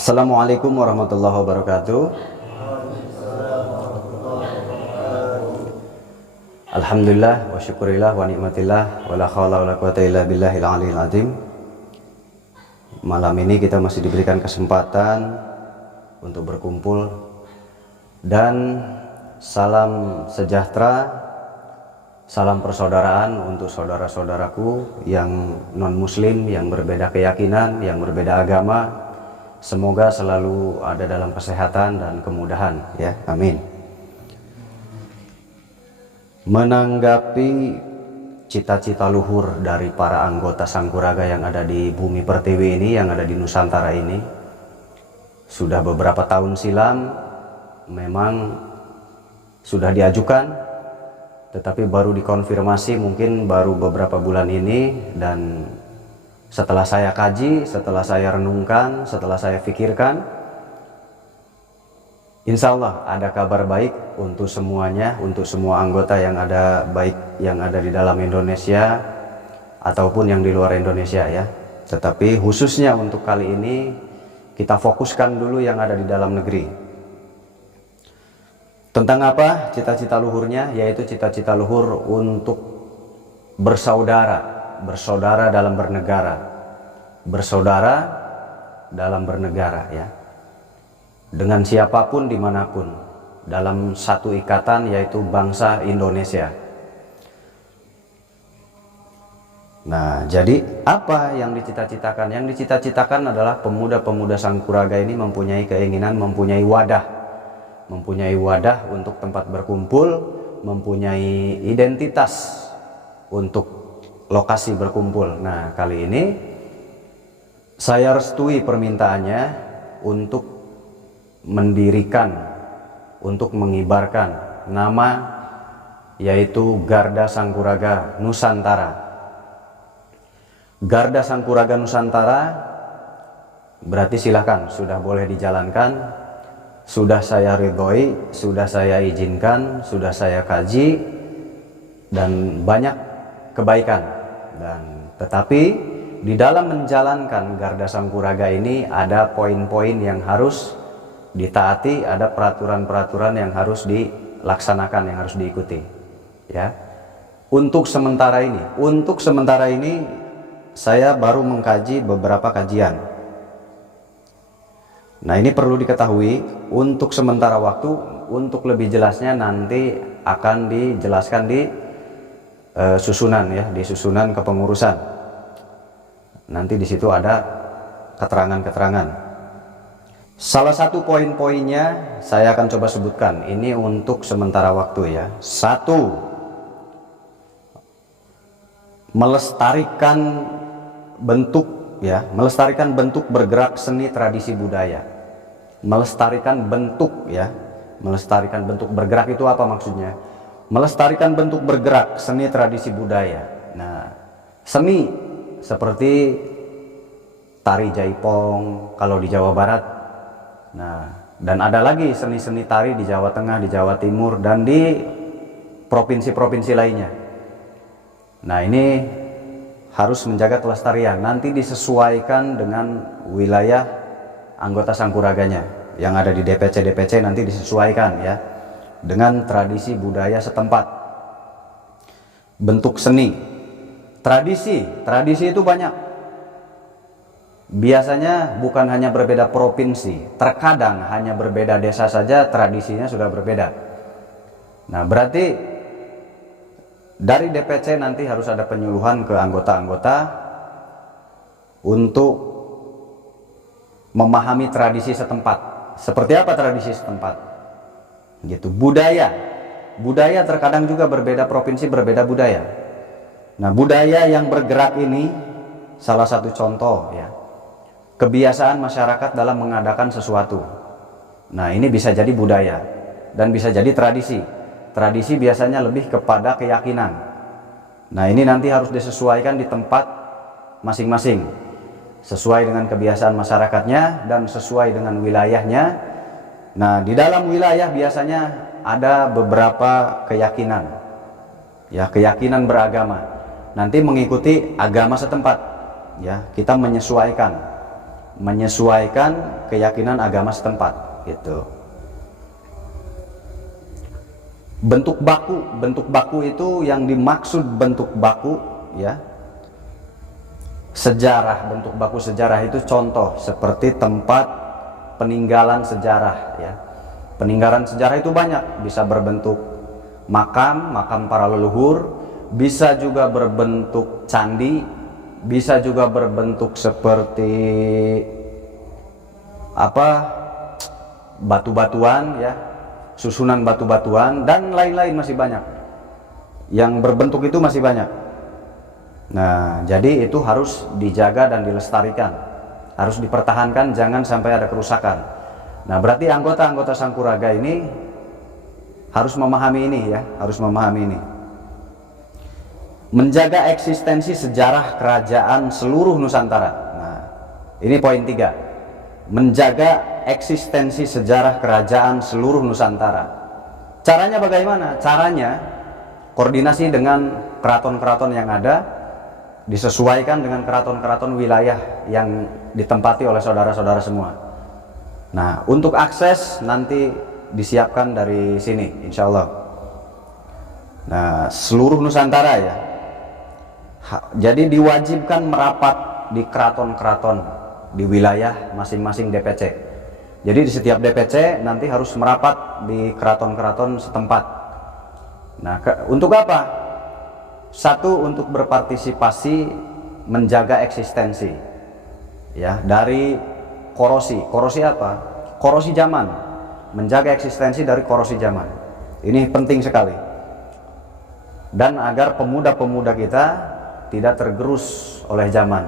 Assalamualaikum warahmatullahi wabarakatuh. Alhamdulillah wa syukurillah wa nikmatillah wa la haula wa la quwata illa billahil aliyil azim. Malam ini kita masih diberikan kesempatan untuk berkumpul, dan salam sejahtera, salam persaudaraan untuk saudara-saudaraku yang non muslim, yang berbeda keyakinan, yang berbeda agama. Semoga selalu ada dalam kesehatan dan kemudahan, ya, amin. Menanggapi cita-cita luhur dari para anggota Sangkuraga yang ada di bumi pertiwi ini, yang ada di Nusantara ini, sudah beberapa tahun silam memang sudah diajukan, tetapi baru dikonfirmasi mungkin baru beberapa bulan ini. Dan setelah saya kaji, setelah saya renungkan, setelah saya pikirkan, insya Allah ada kabar baik untuk semuanya, untuk semua anggota yang ada, baik yang ada di dalam Indonesia ataupun yang di luar Indonesia, ya. Tetapi khususnya untuk kali ini kita fokuskan dulu yang ada di dalam negeri. Tentang apa cita-cita luhurnya? Yaitu cita-cita luhur untuk bersaudara dalam bernegara, bersaudara dalam bernegara, ya, dengan siapapun dimanapun, dalam satu ikatan yaitu bangsa Indonesia. Nah, jadi apa yang dicita-citakan? Yang dicita-citakan adalah pemuda-pemuda Sangkuraga ini mempunyai keinginan, mempunyai wadah untuk tempat berkumpul, mempunyai identitas untuk lokasi berkumpul. Nah, kali ini saya restui permintaannya untuk mendirikan, untuk mengibarkan nama yaitu Garda Sangkuraga Nusantara. Garda Sangkuraga Nusantara berarti silahkan, sudah boleh dijalankan, sudah saya ridhoi, sudah saya izinkan, sudah saya kaji, dan banyak kebaikan. Dan tetapi di dalam menjalankan Garda Sangkuraga ini ada poin-poin yang harus ditaati, ada peraturan-peraturan yang harus dilaksanakan, yang harus diikuti, ya. Untuk sementara ini saya baru mengkaji beberapa kajian. Nah, ini perlu diketahui untuk sementara waktu. Untuk lebih jelasnya nanti akan dijelaskan di susunan, ya, di susunan kepengurusan. Nanti di situ ada keterangan-keterangan. Salah satu poin-poinnya saya akan coba sebutkan. Ini untuk sementara waktu, ya. 1. Melestarikan bentuk, ya, melestarikan bentuk bergerak seni tradisi budaya. Melestarikan bentuk, ya. Melestarikan bentuk bergerak itu apa maksudnya? Melestarikan bentuk bergerak seni tradisi budaya. Nah, seni seperti tari jaipong kalau di Jawa Barat. Nah, dan ada lagi seni-seni tari di Jawa Tengah, di Jawa Timur, dan di provinsi-provinsi lainnya. Nah, ini harus menjaga kelestarian. Nanti disesuaikan dengan wilayah anggota Sangkuraganya yang ada di DPC nanti disesuaikan, ya, dengan tradisi budaya setempat. Bentuk seni, tradisi itu banyak. Biasanya bukan hanya berbeda provinsi, terkadang hanya berbeda desa saja tradisinya sudah berbeda. Nah, berarti dari DPC nanti harus ada penyuluhan ke anggota-anggota untuk memahami tradisi setempat. Seperti apa tradisi setempat? Gitu. Budaya terkadang juga berbeda provinsi, berbeda budaya. Nah, budaya yang bergerak ini salah satu contoh, ya, kebiasaan masyarakat dalam mengadakan sesuatu. Nah, ini bisa jadi budaya dan bisa jadi tradisi. Tradisi biasanya lebih kepada keyakinan. Nah, ini nanti harus disesuaikan di tempat masing-masing, sesuai dengan kebiasaan masyarakatnya dan sesuai dengan wilayahnya. Nah, di dalam wilayah biasanya ada beberapa keyakinan, ya, keyakinan beragama. Nanti mengikuti agama setempat, ya, kita menyesuaikan. menyesuaikan keyakinan agama setempat gitu. Bentuk baku itu yang dimaksud bentuk baku ya, sejarah, bentuk baku sejarah itu contoh seperti tempat peninggalan sejarah ya. Peninggalan sejarah itu banyak, bisa berbentuk makam para leluhur, bisa juga berbentuk candi, bisa juga berbentuk seperti batu-batuan ya, susunan batu-batuan dan lain-lain, masih banyak. Yang berbentuk itu masih banyak. Nah, jadi itu harus dijaga dan dilestarikan, harus dipertahankan, jangan sampai ada kerusakan. Nah, berarti anggota-anggota Sangkuraga ini harus memahami ini ya, harus memahami ini. Menjaga eksistensi sejarah kerajaan seluruh Nusantara. Nah, ini poin 3. Menjaga eksistensi sejarah kerajaan seluruh Nusantara. Caranya bagaimana? Caranya koordinasi dengan keraton-keraton yang ada, disesuaikan dengan keraton-keraton wilayah yang ditempati oleh saudara-saudara semua. Nah, untuk akses nanti disiapkan dari sini, insya Allah. Nah, seluruh Nusantara ya. Jadi diwajibkan merapat di keraton-keraton di wilayah masing-masing DPC. Jadi di setiap DPC nanti harus merapat di keraton-keraton setempat. Nah, untuk apa? Satu, untuk berpartisipasi menjaga eksistensi ya dari korosi. Korosi apa? Korosi zaman. Menjaga eksistensi dari korosi zaman. Ini penting sekali. Dan agar pemuda-pemuda kita tidak tergerus oleh zaman.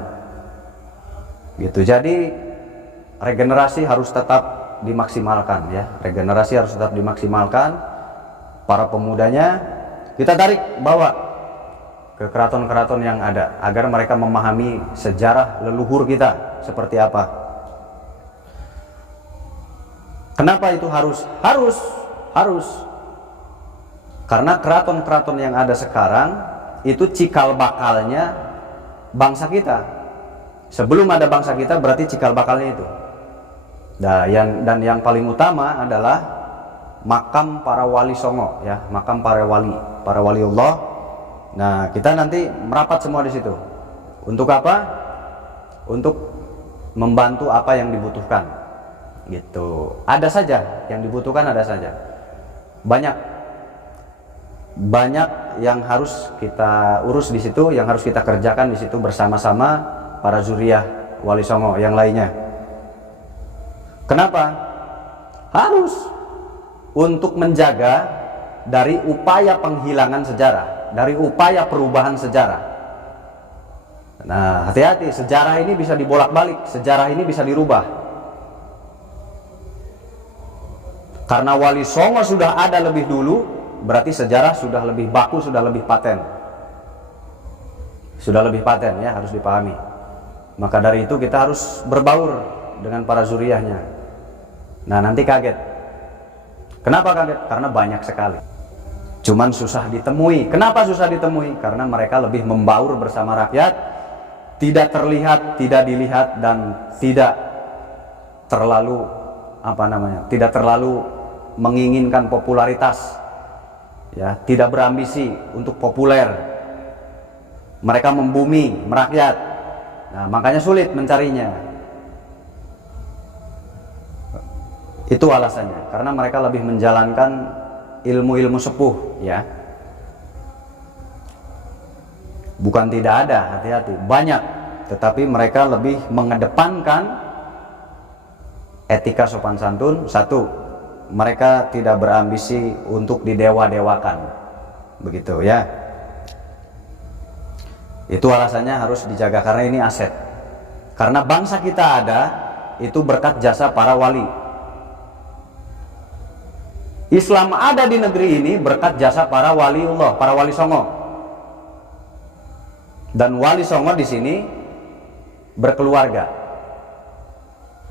Gitu. Jadi regenerasi harus tetap dimaksimalkan ya. Regenerasi harus tetap dimaksimalkan. Para pemudanya kita tarik bawa ke keraton-keraton yang ada agar mereka memahami sejarah leluhur kita seperti apa. Kenapa itu harus? Karena keraton-keraton yang ada sekarang itu cikal bakalnya bangsa kita. Sebelum ada bangsa kita berarti cikal bakalnya itu. Nah, yang paling utama adalah makam para wali songo ya, makam para wali Allah. Nah, kita nanti merapat semua di situ. Untuk apa? Untuk membantu apa yang dibutuhkan. Gitu. Ada saja yang dibutuhkan, ada saja. Banyak yang harus kita urus di situ, yang harus kita kerjakan di situ bersama-sama para zuriyah wali songo yang lainnya. Kenapa? Harus untuk menjaga dari upaya penghilangan sejarah, dari upaya perubahan sejarah. Nah, hati-hati, sejarah ini bisa dibolak-balik, sejarah ini bisa dirubah. Karena wali songo sudah ada lebih dulu, berarti sejarah sudah lebih baku, sudah lebih paten. Sudah lebih paten ya, harus dipahami. Maka dari itu kita harus berbaur dengan para zuriyahnya. Nah, nanti kaget. Kenapa kaget? Karena banyak sekali. Cuman susah ditemui. Kenapa susah ditemui? Karena mereka lebih membaur bersama rakyat, tidak terlihat, tidak dilihat, dan tidak terlalu tidak terlalu menginginkan popularitas. Ya, tidak berambisi untuk populer. Mereka membumi, merakyat. Nah, makanya sulit mencarinya. Itu alasannya, karena mereka lebih menjalankan ilmu-ilmu sepuh, ya. Bukan tidak ada, hati-hati, banyak, tetapi mereka lebih mengedepankan etika sopan santun. Satu, mereka tidak berambisi untuk didewa-dewakan, begitu ya. Itu alasannya harus dijaga, karena ini aset. Karena bangsa kita ada itu berkat jasa para wali. Islam ada di negeri ini berkat jasa para waliullah, para wali songo. Dan wali songo di sini berkeluarga.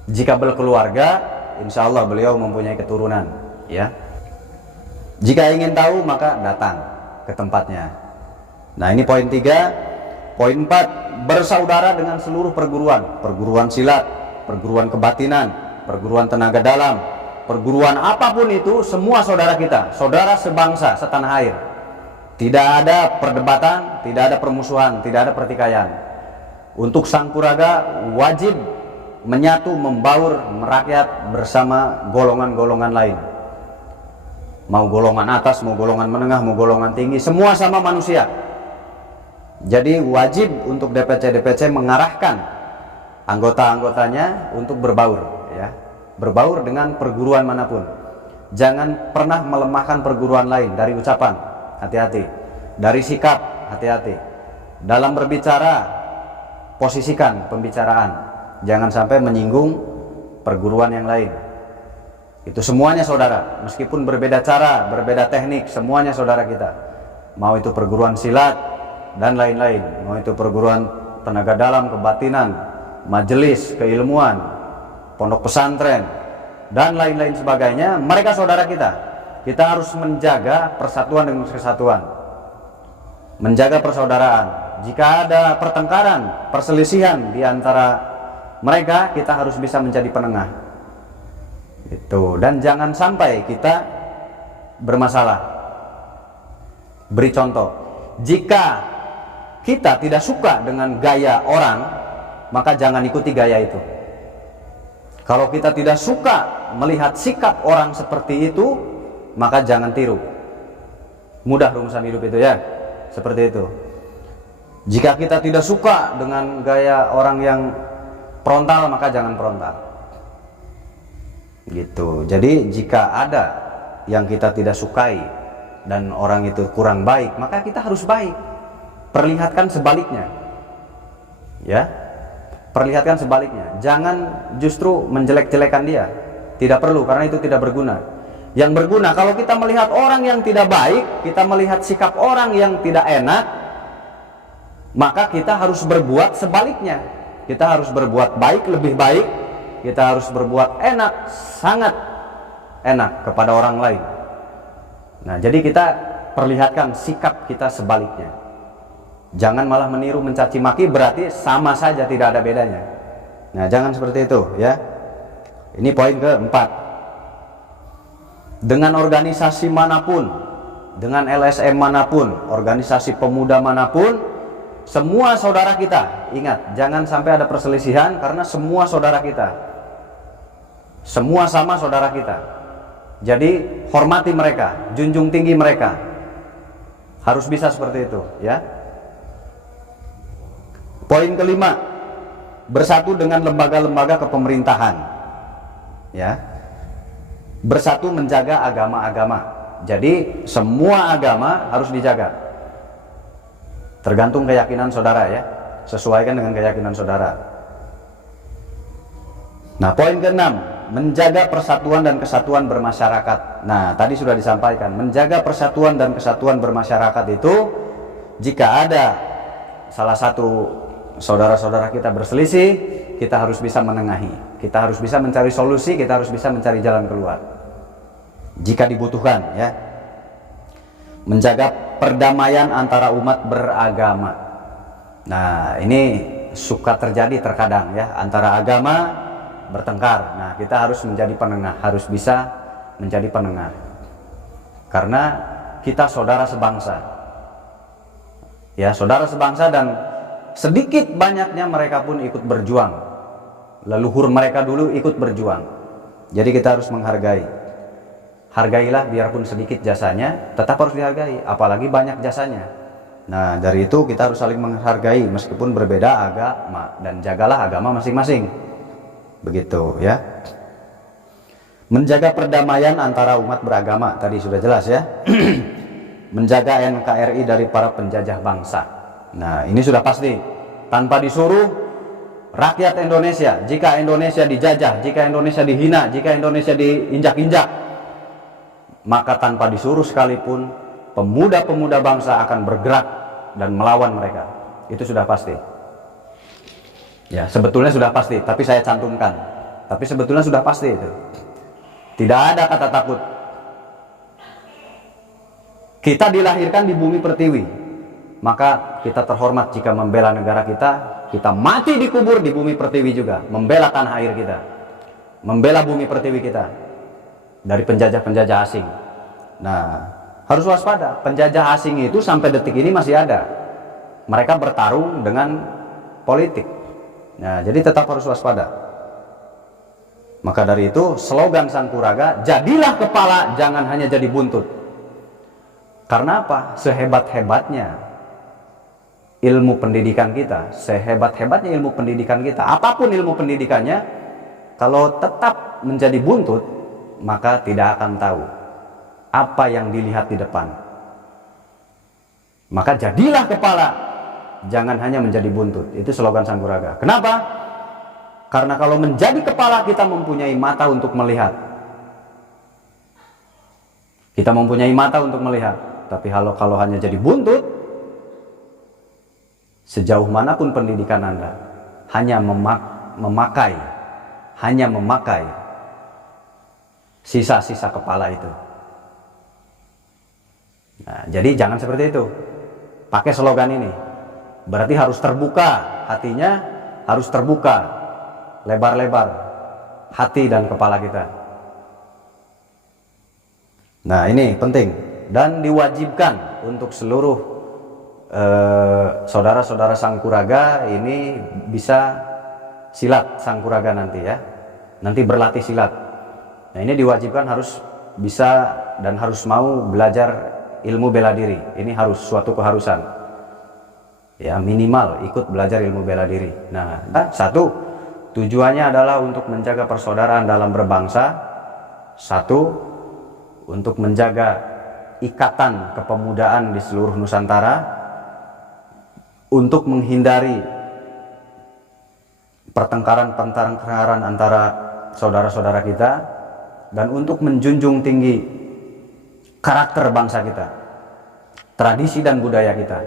Jika berkeluarga, insya Allah beliau mempunyai keturunan, ya. Jika ingin tahu maka datang ke tempatnya. Nah, ini poin 3. Poin 4, bersaudara dengan seluruh perguruan silat, perguruan kebatinan, perguruan tenaga dalam, perguruan apapun itu, semua saudara kita, saudara sebangsa, setanah air. Tidak ada perdebatan, tidak ada permusuhan, tidak ada pertikaian. Untuk Sangkuraga wajib menyatu, membaur, merakyat bersama golongan-golongan lain. Mau golongan atas, mau golongan menengah, mau golongan tinggi, semua sama manusia. Jadi wajib untuk DPC-DPC mengarahkan anggota-anggotanya untuk berbaur, ya. Berbaur dengan perguruan manapun. Jangan pernah melemahkan perguruan lain. Dari ucapan, hati-hati. Dari sikap, hati-hati. Dalam berbicara, posisikan pembicaraan. Jangan sampai menyinggung perguruan yang lain. Itu semuanya saudara. Meskipun berbeda cara, berbeda teknik, semuanya saudara kita. Mau itu perguruan silat dan lain-lain. Mau itu perguruan tenaga dalam, kebatinan, majelis, keilmuan, pondok pesantren, dan lain-lain sebagainya, mereka saudara kita. Kita harus menjaga persatuan dengan kesatuan, menjaga persaudaraan. Jika ada pertengkaran, perselisihan di antara mereka, kita harus bisa menjadi penengah. Itu. Dan jangan sampai kita bermasalah. Beri contoh, jika kita tidak suka dengan gaya orang, maka jangan ikuti gaya itu. Kalau kita tidak suka melihat sikap orang seperti itu, maka jangan tiru. Mudah rumusan hidup itu, ya. Seperti itu. Jika kita tidak suka dengan gaya orang yang frontal, maka jangan frontal. Gitu. Jadi jika ada yang kita tidak sukai dan orang itu kurang baik, maka kita harus baik. Perlihatkan sebaliknya. Ya. Perlihatkan sebaliknya. Jangan justru menjelek-jelekan dia. Tidak perlu, karena itu tidak berguna. Yang berguna, kalau kita melihat orang yang tidak baik, kita melihat sikap orang yang tidak enak, maka kita harus berbuat sebaliknya. Kita harus berbuat baik, lebih baik. Kita harus berbuat enak, sangat enak kepada orang lain. Nah, jadi kita perlihatkan sikap kita sebaliknya. Jangan malah meniru, mencaci maki, berarti sama saja, tidak ada bedanya. Nah, jangan seperti itu, ya. Ini poin keempat. Dengan organisasi manapun, dengan LSM manapun, organisasi pemuda manapun, semua saudara kita. Ingat, jangan sampai ada perselisihan, karena semua saudara kita. Semua sama saudara kita. Jadi hormati mereka, junjung tinggi mereka. Harus bisa seperti itu, ya. Poin kelima, bersatu dengan lembaga-lembaga kepemerintahan, ya. Bersatu menjaga agama-agama. Jadi semua agama harus dijaga. Tergantung keyakinan saudara, ya. Sesuaikan dengan keyakinan saudara. Nah, poin keenam, menjaga persatuan dan kesatuan bermasyarakat. Nah, tadi sudah disampaikan, menjaga persatuan dan kesatuan bermasyarakat itu, jika ada salah satu saudara-saudara kita berselisih, kita harus bisa menengahi, kita harus bisa mencari solusi, kita harus bisa mencari jalan keluar jika dibutuhkan, ya. Menjaga perdamaian antara umat beragama. Nah, ini suka terjadi terkadang, ya, antara agama bertengkar. Nah, kita harus menjadi penengah, harus bisa menjadi penengah, karena kita saudara sebangsa, ya, saudara sebangsa, dan sedikit banyaknya mereka pun ikut berjuang. Leluhur mereka dulu ikut berjuang. Jadi kita harus menghargai. Hargailah, biarpun sedikit jasanya, tetap harus dihargai, apalagi banyak jasanya. Nah, dari itu kita harus saling menghargai meskipun berbeda agama, dan jagalah agama masing-masing. Begitu, ya. Menjaga perdamaian antara umat beragama, tadi sudah jelas, ya. Menjaga NKRI dari para penjajah bangsa. Nah, ini sudah pasti, tanpa disuruh rakyat Indonesia. Jika Indonesia dijajah, jika Indonesia dihina, jika Indonesia diinjak-injak, maka tanpa disuruh sekalipun pemuda-pemuda bangsa akan bergerak dan melawan mereka. Itu sudah pasti. Ya, sebetulnya sudah pasti, tapi saya cantumkan. Tapi sebetulnya sudah pasti itu. Tidak ada kata takut. Kita dilahirkan di bumi pertiwi, maka kita terhormat jika membela negara kita kita mati dikubur di bumi pertiwi juga, membela tanah air kita, membela bumi pertiwi kita dari penjajah-penjajah asing. Nah, harus waspada, penjajah asing itu sampai detik ini masih ada. Mereka bertarung dengan politik. Nah, jadi tetap harus waspada. Maka dari itu slogan Sangkuraga, jadilah kepala, jangan hanya jadi buntut. Karena apa? Sehebat-hebatnya ilmu pendidikan kita, sehebat-hebatnya ilmu pendidikan kita, apapun ilmu pendidikannya, kalau tetap menjadi buntut, maka tidak akan tahu apa yang dilihat di depan. Maka jadilah kepala, jangan hanya menjadi buntut. Itu slogan Sangkuraga. Kenapa? Karena kalau menjadi kepala, kita mempunyai mata untuk melihat. Kita mempunyai mata untuk melihat. Tapi kalau hanya jadi buntut, sejauh manapun pendidikan Anda, hanya memakai sisa-sisa kepala itu. Nah, jadi jangan seperti itu. Pakai slogan ini. Berarti harus terbuka hatinya, harus terbuka lebar-lebar hati dan kepala kita. Nah, ini penting. Dan diwajibkan untuk seluruh saudara-saudara Sangkuraga ini bisa silat Sangkuraga nanti ya. Nanti berlatih silat. Nah, ini diwajibkan harus bisa dan harus mau belajar ilmu bela diri. Ini harus suatu keharusan. Ya, minimal ikut belajar ilmu bela diri. Nah, satu, tujuannya adalah untuk menjaga persaudaraan dalam berbangsa. Satu, untuk menjaga ikatan kepemudaan di seluruh Nusantara, untuk menghindari pertengkaran-pertengkaran antara saudara-saudara kita, dan untuk menjunjung tinggi karakter bangsa kita, tradisi dan budaya kita.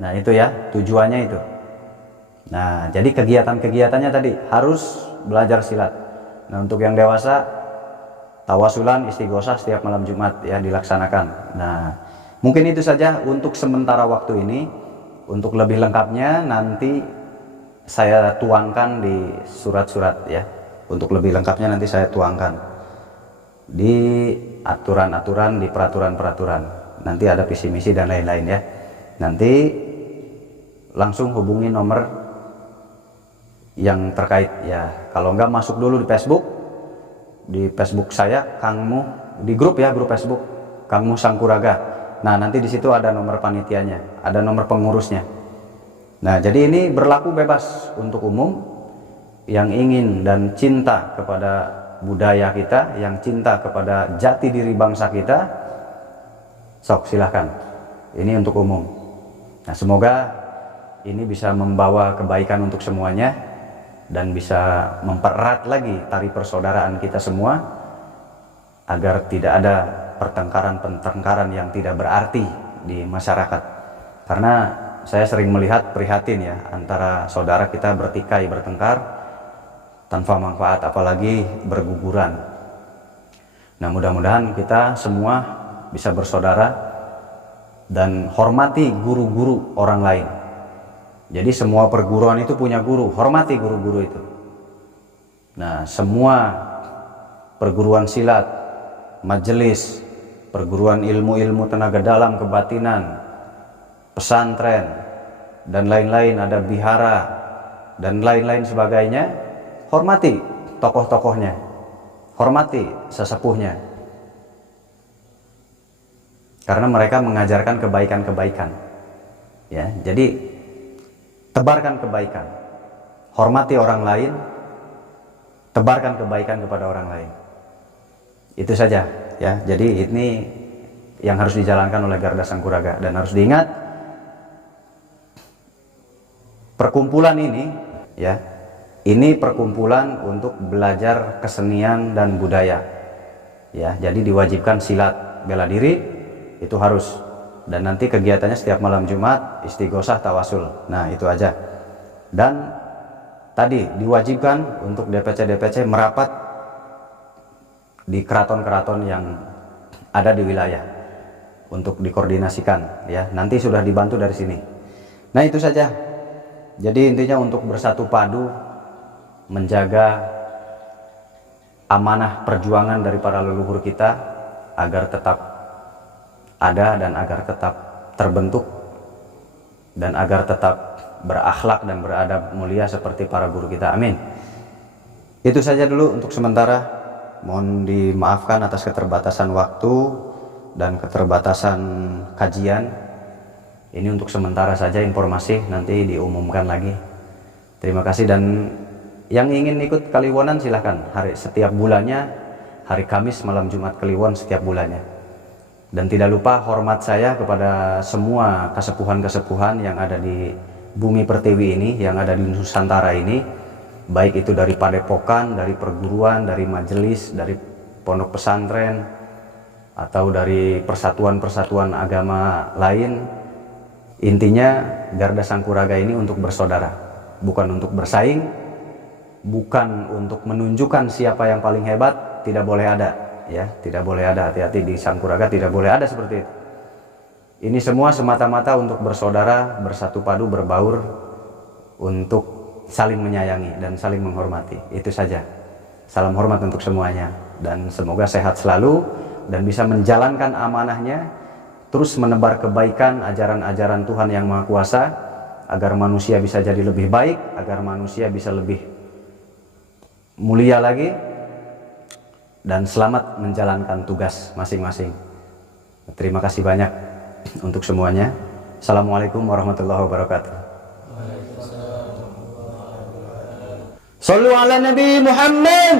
Nah, itu ya tujuannya itu. Nah, jadi kegiatan-kegiatannya tadi harus belajar silat. Nah, untuk yang dewasa, tawasulan istighosah setiap malam Jumat ya dilaksanakan. Nah, mungkin itu saja untuk sementara waktu ini. Untuk lebih lengkapnya nanti saya tuangkan di surat-surat ya. Untuk lebih lengkapnya nanti saya tuangkan di aturan-aturan, di peraturan-peraturan. Nanti ada visi misi dan lain-lain ya. Nanti langsung hubungi nomor yang terkait ya. Kalau enggak, masuk dulu di Facebook saya, Kangmu, di grup ya, grup Facebook Kangmu Sangkuraga. Nah, nanti di situ ada nomor panitianya, ada nomor pengurusnya. Nah, jadi ini berlaku bebas untuk umum yang ingin dan cinta kepada budaya kita, yang cinta kepada jati diri bangsa kita. Sok, silahkan. Ini untuk umum. Nah, semoga ini bisa membawa kebaikan untuk semuanya dan bisa mempererat lagi tali persaudaraan kita semua agar tidak ada pertengkaran-pertengkaran yang tidak berarti di masyarakat. Karena saya sering melihat prihatin ya, antara saudara kita bertikai, bertengkar tanpa manfaat, apalagi berguguran. Nah, mudah-mudahan kita semua bisa bersaudara dan hormati guru-guru orang lain. Jadi semua perguruan itu punya guru, hormati guru-guru itu. Nah, semua perguruan silat, majelis, perguruan ilmu-ilmu tenaga dalam, kebatinan, pesantren, dan lain-lain, ada bihara, dan lain-lain sebagainya, hormati tokoh-tokohnya, hormati sesepuhnya. Karena mereka mengajarkan kebaikan-kebaikan. Ya, jadi tebarkan kebaikan, hormati orang lain, tebarkan kebaikan kepada orang lain. Itu saja ya. Jadi ini yang harus dijalankan oleh Garda Sangkuraga, dan harus diingat perkumpulan ini ya, ini perkumpulan untuk belajar kesenian dan budaya ya. Jadi diwajibkan silat bela diri itu harus, dan nanti kegiatannya setiap malam Jumat istighosah tawasul. Nah, itu aja. Dan tadi diwajibkan untuk DPC-DPC merapat di keraton-keraton yang ada di wilayah untuk dikoordinasikan ya. Nanti sudah dibantu dari sini. Nah, itu saja. Jadi intinya untuk bersatu padu menjaga amanah perjuangan dari para leluhur kita agar tetap ada dan agar tetap terbentuk dan agar tetap berakhlak dan beradab mulia seperti para guru kita. Amin. Itu saja dulu untuk sementara. Mohon dimaafkan atas keterbatasan waktu dan keterbatasan kajian. Ini untuk sementara saja informasi, nanti diumumkan lagi. Terima kasih, dan yang ingin ikut Kliwonan silahkan. Setiap bulannya hari Kamis malam Jumat Kliwon setiap bulannya. Dan tidak lupa hormat saya kepada semua kesepuhan-kesepuhan yang ada di bumi pertiwi ini, yang ada di Nusantara ini, baik itu dari padepokan, dari perguruan, dari majelis, dari pondok pesantren, atau dari persatuan-persatuan agama lain. Intinya Garda Sangkuraga ini untuk bersaudara, bukan untuk bersaing, bukan untuk menunjukkan siapa yang paling hebat. Tidak boleh ada, ya, tidak boleh ada. Hati-hati, di Sangkuraga tidak boleh ada seperti itu. Ini semua semata-mata untuk bersaudara, bersatu padu, berbaur, untuk saling menyayangi dan saling menghormati. Itu saja. Salam hormat untuk semuanya, dan semoga sehat selalu dan bisa menjalankan amanahnya, terus menebar kebaikan, ajaran-ajaran Tuhan Yang Maha Kuasa, agar manusia bisa jadi lebih baik, agar manusia bisa lebih mulia lagi, dan selamat menjalankan tugas masing-masing. Terima kasih banyak untuk semuanya. Assalamualaikum warahmatullahi wabarakatuh. Sallu ala Nabi Muhammad.